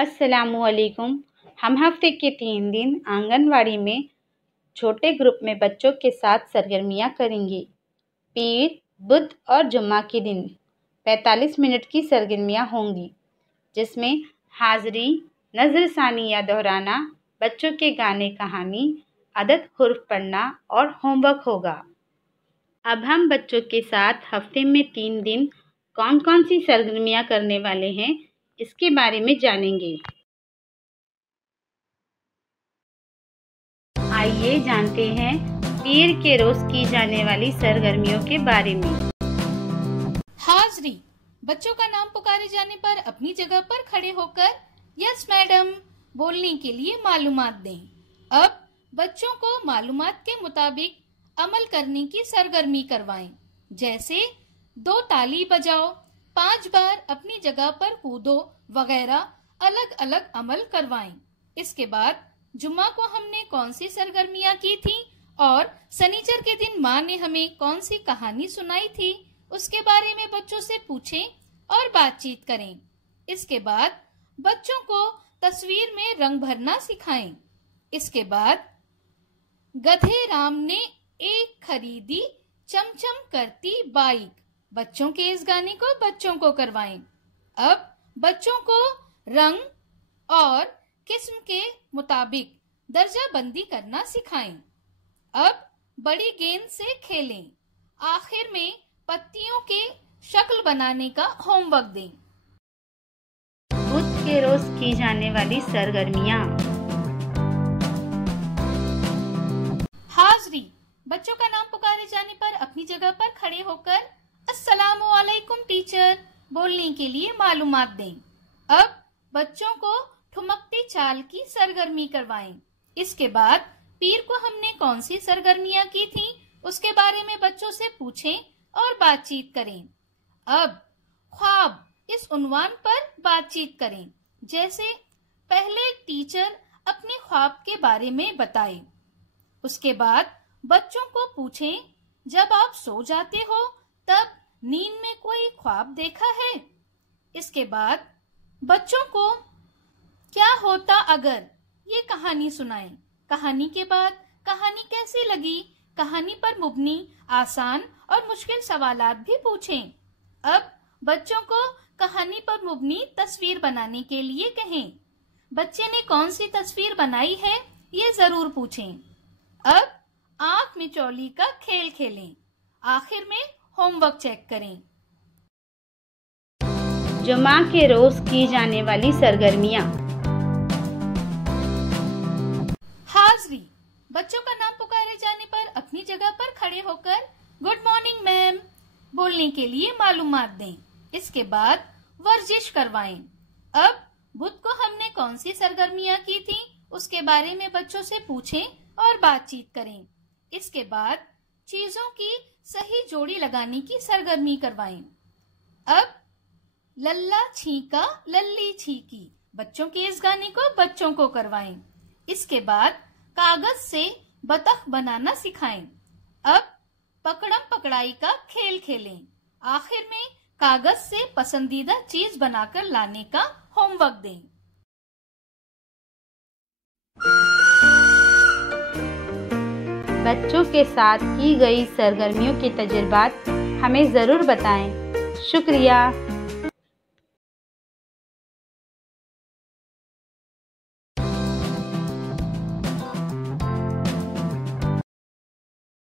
अस्सलामुअलैकुम। हम हफ्ते के 3 दिन आंगनवाड़ी में छोटे ग्रुप में बच्चों के साथ सरगर्मियाँ करेंगे। पीर, बुध और जुम्मा के दिन 45 मिनट की सरगर्मियाँ होंगी, जिसमें हाज़री, नज़रसानी या दोहराना, बच्चों के गाने कहानी, अदद हुर्फ पढ़ना और होमवर्क होगा। अब हम बच्चों के साथ हफ्ते में 3 दिन कौन कौन सी सरगर्मियाँ करने वाले हैं, इसके बारे में जानेंगे। आइए जानते हैं पीर के रोज की जाने वाली सरगर्मियों के बारे में। हाज़री, बच्चों का नाम पुकारे जाने पर अपनी जगह पर खड़े होकर यस मैडम बोलने के लिए मालूमात दें। अब बच्चों को मालूमात के मुताबिक अमल करने की सरगर्मी करवाएं, जैसे 2 ताली बजाओ, 5 बार अपनी जगह पर कूदो वगैरह अलग अलग अमल करवाएं। इसके बाद जुम्मा को हमने कौन सी सरगर्मियां की थी और सनीचर के दिन माँ ने हमें कौन सी कहानी सुनाई थी, उसके बारे में बच्चों से पूछें और बातचीत करें। इसके बाद बच्चों को तस्वीर में रंग भरना सिखाएं। इसके बाद गधे राम ने एक खरीदी चमचम करती बाइक, बच्चों के इस गाने को बच्चों को करवाएं। अब बच्चों को रंग और किस्म के मुताबिक दर्जा बंदी करना सिखाएं। अब बड़ी गेंद से खेलें। आखिर में पत्तियों के शक्ल बनाने का होमवर्क दें। बुध के रोज की जाने वाली सरगर्मियाँ। हाज़री, बच्चों का नाम पुकारे जाने पर अपनी जगह पर खड़े होकर अस्सलामु अलैकुम टीचर बोलने के लिए मालूमात दें। अब बच्चों को ठुमकती चाल की सरगर्मी करवाएं। इसके बाद पीर को हमने कौन सी सरगर्मियां की थी, उसके बारे में बच्चों से पूछें और बातचीत करें। अब ख्वाब इस उन्वान पर बातचीत करें, जैसे पहले टीचर अपने ख्वाब के बारे में बताए। उसके बाद बच्चों को पूछें, जब आप सो जाते हो तब नींद में कोई ख्वाब देखा है? इसके बाद बच्चों को क्या होता अगर ये कहानी सुनाएं। कहानी के बाद कहानी कैसी लगी, कहानी पर मुबनी आसान और मुश्किल सवालात भी पूछें। अब बच्चों को कहानी पर मुबनी तस्वीर बनाने के लिए कहें। बच्चे ने कौन सी तस्वीर बनाई है ये जरूर पूछें। अब आंख मिचौली का खेल खेलें। आखिर में होमवर्क चेक करें। जुम्मा के रोज की जाने वाली सरगर्मियाँ। हाज़री, बच्चों का नाम पुकारे जाने पर अपनी जगह पर खड़े होकर गुड मॉर्निंग मैम बोलने के लिए मालूमात दें। इसके बाद वर्जिश करवाएं। अब बुध को हमने कौन सी सरगर्मियां की थी, उसके बारे में बच्चों से पूछें और बातचीत करें। इसके बाद चीजों की सही जोड़ी लगाने की सरगर्मी करवाएं। अब लल्ला छीका लल्ली छीकी, बच्चों के इस गाने को बच्चों को करवाएं। इसके बाद कागज से बतख बनाना सिखाएं। अब पकड़म पकड़ाई का खेल खेलें। आखिर में कागज से पसंदीदा चीज बनाकर लाने का होमवर्क दें। बच्चों के साथ की गई सरगर्मियों के तजुर्बात हमें ज़रूर बताएं। शुक्रिया।